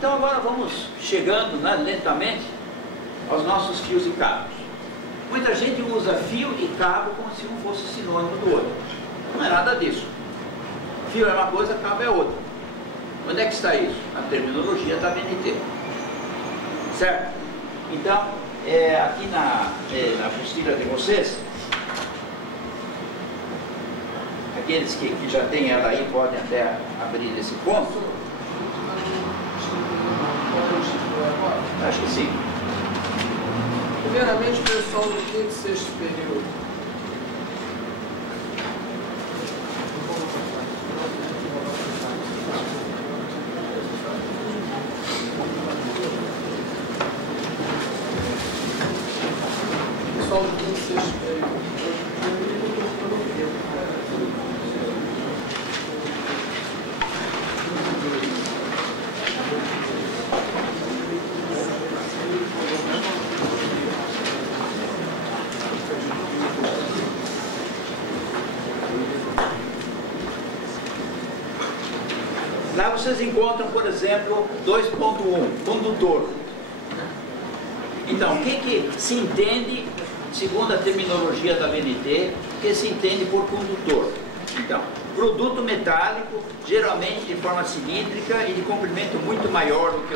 então agora vamos chegando, né, lentamente aos nossos fios e cabos. Muita gente usa fio e cabo como se um fosse sinônimo do outro. Não é nada disso. Fio é uma coisa, cabo é outra. Onde é que está isso? Na terminologia da BNT. Certo? Então, aqui na apostila de vocês, aqueles que já têm ela aí podem até abrir esse ponto. Acho que sim. Primeiramente, pessoal do quinto e sexto período. Pessoal do quinto e sexto período. Lá vocês encontram, por exemplo, 2.1, condutor. Então, o que se entende, segundo a terminologia da BNT, o que se entende por condutor? Então, produto metálico, geralmente de forma cilíndrica e de comprimento muito maior do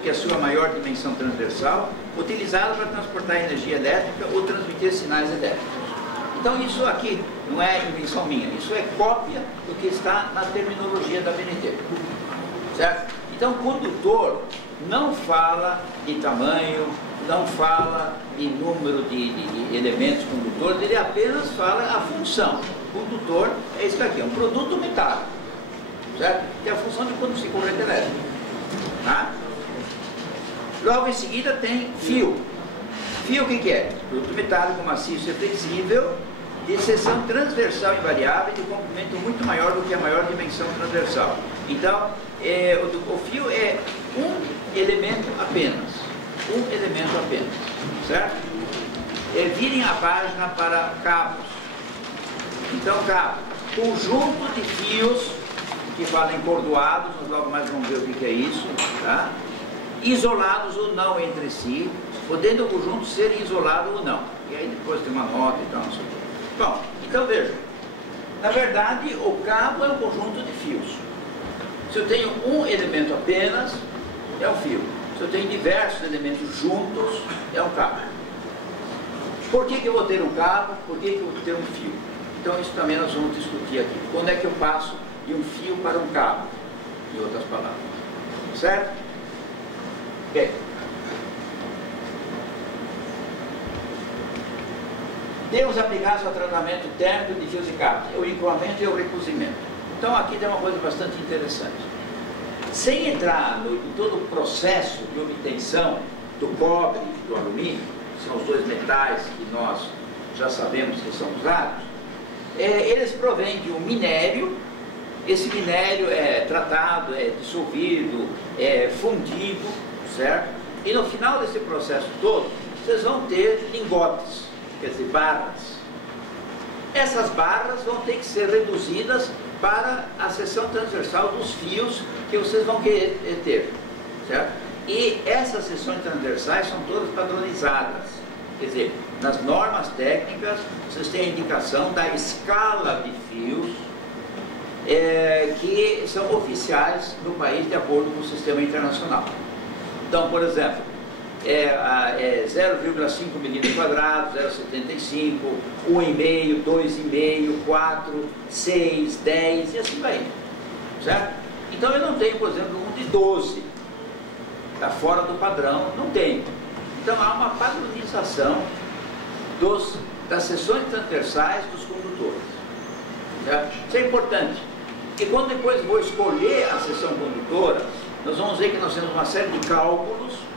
que a sua maior dimensão transversal, utilizado para transportar energia elétrica ou transmitir sinais elétricos. Então isso aqui não é invenção minha, isso é cópia do que está na terminologia da BNT, certo? Então condutor não fala de tamanho, não fala de número de elementos condutores, ele apenas fala a função. Condutor é isso aqui, é um produto metálico, certo? Tem a função de conduzir corrente elétrica, tá? Logo em seguida tem fio. Fio o que é? Produto metálico maciço e flexível, de seção transversal invariável e de comprimento muito maior do que a maior dimensão transversal. Então, o fio é um elemento apenas. Um elemento apenas. Certo? Virem a página para cabos. Então, cabo. Conjunto de fios, que falam encordoados, nós logo mais vamos ver o que é isso. Tá? Isolados ou não entre si, podendo o conjunto ser isolado ou não. E aí depois tem uma nota e tal, não sei o que. Bom, então vejam, na verdade o cabo é um conjunto de fios. Se eu tenho um elemento apenas, é um fio. Se eu tenho diversos elementos juntos, é um cabo. Por que eu vou ter um cabo? Por que eu vou ter um fio? Então isso também nós vamos discutir aqui. Quando é que eu passo de um fio para um cabo? Em outras palavras. Certo? Bem. Temos aplicados ao tratamento térmico de fios e cabos, o encroamento e o recozimento. Então aqui tem uma coisa bastante interessante. Sem entrar em todo o processo de obtenção do cobre e do alumínio, que são os dois metais que nós já sabemos que são usados, eles provêm de um minério. Esse minério é tratado, é dissolvido, é fundido, certo? E no final desse processo todo, vocês vão ter lingotes, quer dizer, barras. Essas barras vão ter que ser reduzidas para a seção transversal dos fios que vocês vão querer ter, certo? E essas seções transversais são todas padronizadas, quer dizer, nas normas técnicas vocês têm a indicação da escala de fios que são oficiais no país de acordo com o sistema internacional. Então, por exemplo, 0,5 milímetros quadrados, 0,75, 1,5, 2,5, 4, 6, 10 e assim vai indo, certo? Então eu não tenho, por exemplo, um de 12, está fora do padrão, não tenho. Então há uma padronização das seções transversais dos condutores, certo? Isso é importante, porque quando depois vou escolher a seção condutora, nós vamos ver que nós temos uma série de cálculos.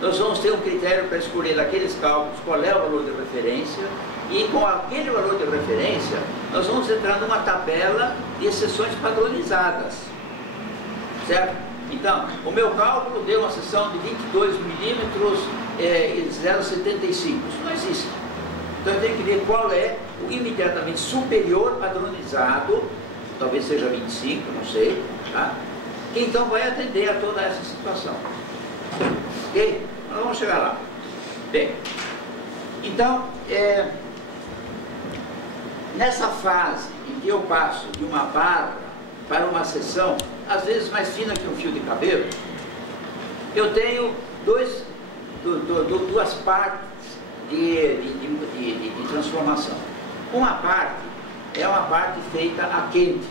Nós vamos ter um critério para escolher daqueles cálculos qual é o valor de referência, e com aquele valor de referência nós vamos entrar numa tabela de exceções padronizadas, certo? Então, o meu cálculo deu uma seção de 22 milímetros e 0,75, isso não existe. Então eu tenho que ver qual é o imediatamente superior padronizado, talvez seja 25, não sei, tá? que então vai atender a toda essa situação. Ok? Nós vamos chegar lá. Bem, então, nessa fase em que eu passo de uma barra para uma seção, às vezes mais fina que um fio de cabelo, eu tenho duas partes de transformação. Uma parte é uma parte feita a quente.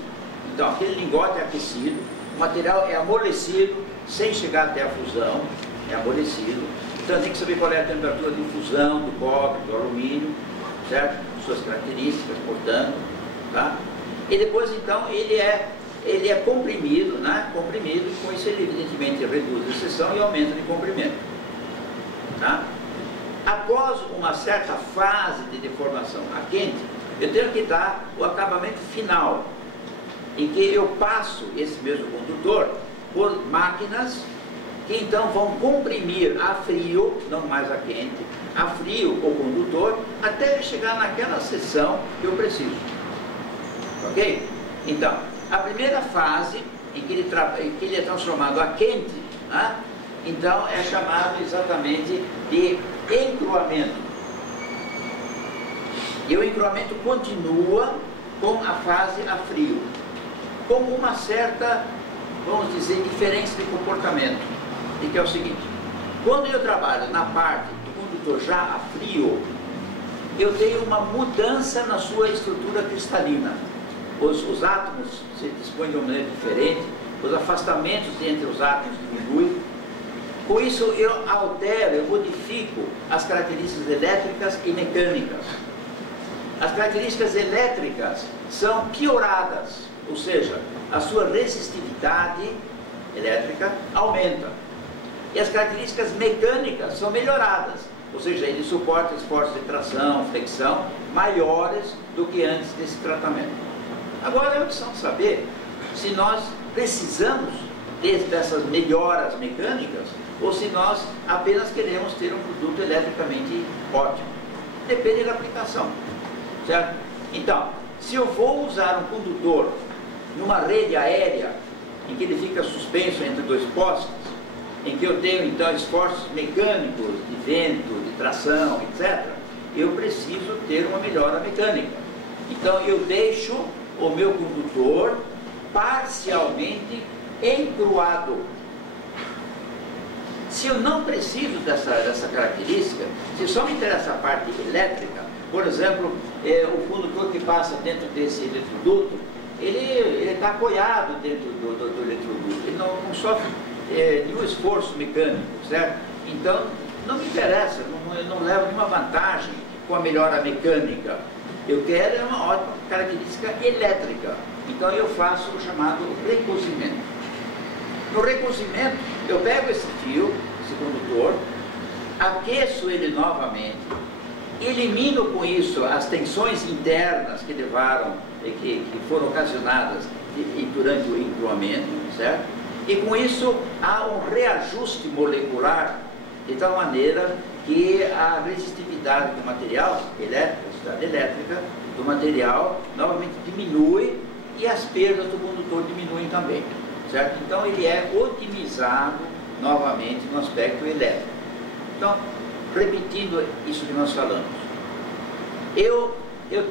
Então, aquele lingote é aquecido, o material é amolecido sem chegar até a fusão, é amolecido. Então, tem que saber qual é a temperatura de fusão do cobre, do alumínio, certo? Suas características, portanto, tá? E depois, então, ele é comprimido, né? Comprimido, com isso ele evidentemente reduz a seção e aumenta de comprimento, tá? Após uma certa fase de deformação a quente, eu tenho que dar o acabamento final, em que eu passo esse mesmo condutor por máquinas que então vão comprimir a frio, não mais a quente, a frio o condutor, até ele chegar naquela seção que eu preciso. Ok? Então, a primeira fase em que ele é transformado a quente, né? Então é chamado exatamente de encruamento. E o encruamento continua com a fase a frio, com uma certa, vamos dizer, diferença de comportamento, e que é o seguinte: quando eu trabalho na parte do condutor já a frio, eu tenho uma mudança na sua estrutura cristalina. Os átomos se dispõem de uma maneira diferente, os afastamentos entre os átomos diminuem. Com isso eu altero, eu modifico as características elétricas e mecânicas. As características elétricas são pioradas, ou seja, a sua resistividade elétrica aumenta. E as características mecânicas são melhoradas, ou seja, ele suporta esforços de tração, flexão maiores do que antes desse tratamento. Agora é a opção de saber se nós precisamos dessas melhoras mecânicas ou se nós apenas queremos ter um produto eletricamente ótimo. Depende da aplicação, certo? Então, se eu vou usar um condutor numa rede aérea em que ele fica suspenso entre dois postes, em que eu tenho então esforços mecânicos de vento, de tração, etc., eu preciso ter uma melhora mecânica. Então eu deixo o meu condutor parcialmente encruado. Se eu não preciso dessa característica, se só me interessa a parte elétrica, por exemplo, o condutor que passa dentro desse eletroduto, ele está apoiado dentro do eletroduto, ele não sofre nenhum esforço mecânico, certo? Então, não me interessa, eu não levo nenhuma vantagem com a melhora mecânica. Eu quero uma ótima característica elétrica. Então, eu faço o chamado recozimento. No recozimento, eu pego esse fio, esse condutor, aqueço ele novamente, elimino com isso as tensões internas que levaram, que foram ocasionadas durante o encruamento, certo? E com isso há um reajuste molecular de tal maneira que a resistividade do material elétrico, a resistividade elétrica do material novamente diminui e as perdas do condutor diminuem também, certo? Então ele é otimizado novamente no aspecto elétrico. Então, repetindo isso que nós falamos, eu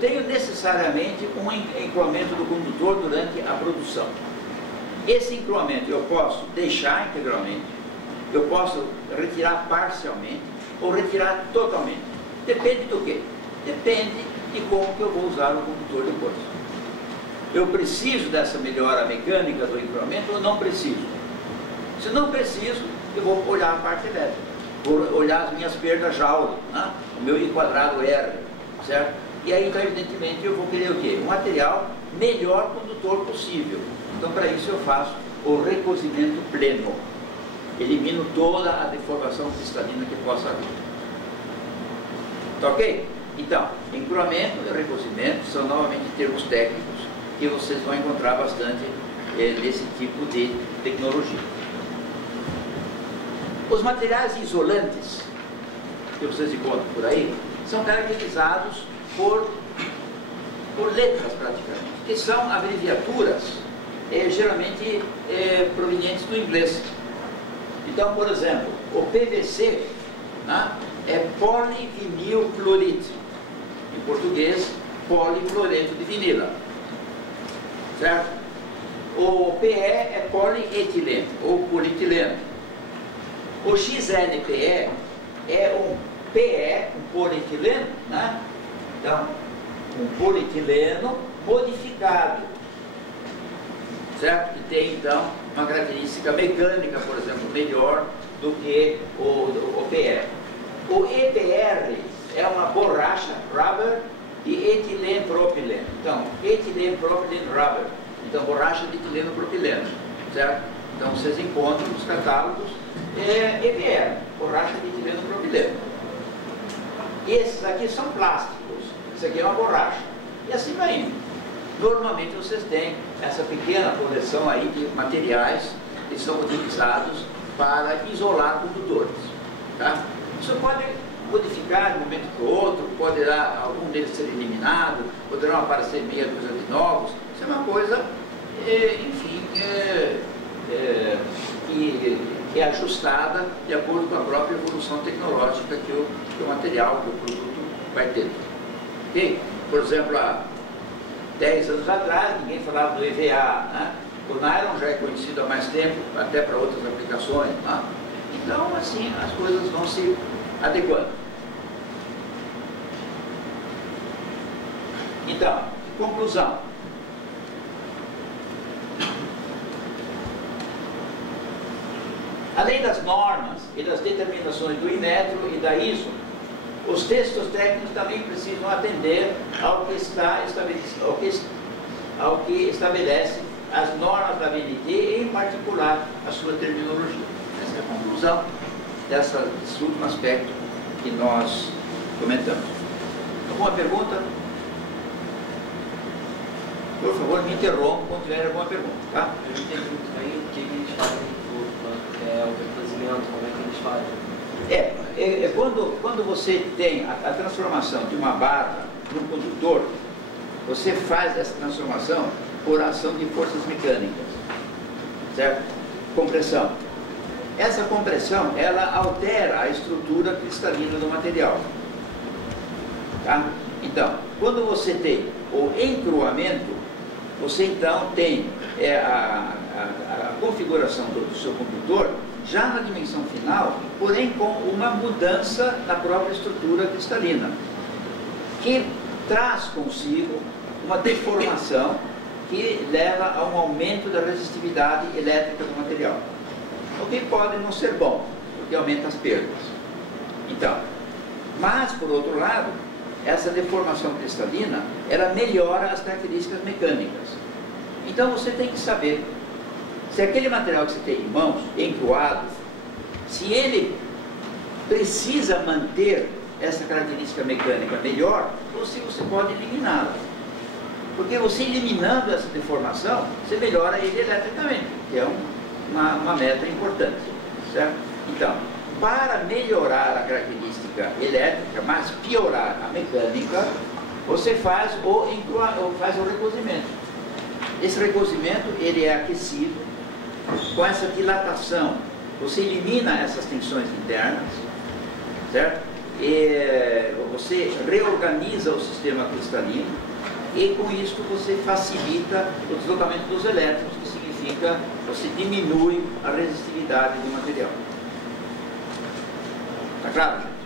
tenho necessariamente um encruamento do condutor durante a produção. Esse encruamento eu posso deixar integralmente, eu posso retirar parcialmente ou retirar totalmente. Depende do quê? Depende de como que eu vou usar o condutor depois. Eu preciso dessa melhora mecânica do encruamento ou não preciso? Se não preciso, eu vou olhar a parte elétrica, vou olhar as minhas perdas Joule, né? O meu I quadrado R, certo? E aí, então, evidentemente, eu vou querer o quê? Um material melhor condutor possível. Então, para isso eu faço o recozimento pleno. Elimino toda a deformação cristalina que possa haver. Tá ok? Então, encruamento e recozimento são novamente termos técnicos que vocês vão encontrar bastante nesse tipo de tecnologia. Os materiais isolantes que vocês encontram por aí são caracterizados por letras praticamente, que são abreviaturas geralmente provenientes do inglês. Então, por exemplo, o PVC, né, é polivinilcloreto. Em português, policloreto de vinila. Certo? O PE é polietileno ou polietileno. O XLPE é um PE, um polietileno, né? Então, um polietileno modificado, certo? Que tem, então, uma característica mecânica, por exemplo, melhor do que o PE. O EPR é uma borracha, rubber, e etilenpropileno. Então, etilenpropileno rubber. Então, borracha de etileno propileno, certo? Então, vocês encontram nos catálogos EPR, borracha de etileno propileno. E esses aqui são plásticos. Esse aqui é uma borracha. E assim vai indo. Normalmente vocês têm essa pequena coleção aí de materiais que são utilizados para isolar condutores. Tá? Isso pode modificar de um momento para o outro, poderá algum deles ser eliminado, poderão aparecer meia dúzia de novos. Isso é uma coisa, enfim, que é ajustada de acordo com a própria evolução tecnológica que o material, que o produto vai ter. Okay? Por exemplo, há 10 anos atrás, ninguém falava do EVA, né? O nylon já é conhecido há mais tempo, até para outras aplicações. Né? Então, assim, as coisas vão se adequando. Então, conclusão. Além das normas e das determinações do Inmetro e da ISO, os textos técnicos também precisam atender ao que estabelece as normas da BNT e, em particular, a sua terminologia. Essa é a conclusão desse último aspecto que nós comentamos. Alguma pergunta? Por favor, me interrompa quando tiver alguma pergunta, tá? Eu não entendi muito bem o que eles fazem o recozimento, como é que eles fazem? Quando você tem a transformação de uma barra para um condutor, você faz essa transformação por ação de forças mecânicas, certo? Compressão. Essa compressão, ela altera a estrutura cristalina do material. Tá? Então, quando você tem o encruamento, você então tem a configuração do seu condutor já na dimensão final, porém com uma mudança na própria estrutura cristalina, que traz consigo uma deformação que leva a um aumento da resistividade elétrica do material. O que pode não ser bom, porque aumenta as perdas. Então, mas por outro lado, essa deformação cristalina, ela melhora as características mecânicas. Então você tem que saber se aquele material que você tem em mãos, encruado, se ele precisa manter essa característica mecânica melhor, ou se você pode eliminá-la. Porque você eliminando essa deformação, você melhora ele eletricamente, que é uma meta importante, certo? Então, para melhorar a característica elétrica, mas piorar a mecânica, você faz o recozimento. Esse recozimento, ele é aquecido com essa dilatação. Você elimina essas tensões internas, certo? E você reorganiza o sistema cristalino e com isso você facilita o deslocamento dos elétrons, que significa você diminui a resistividade do material. Está claro, gente?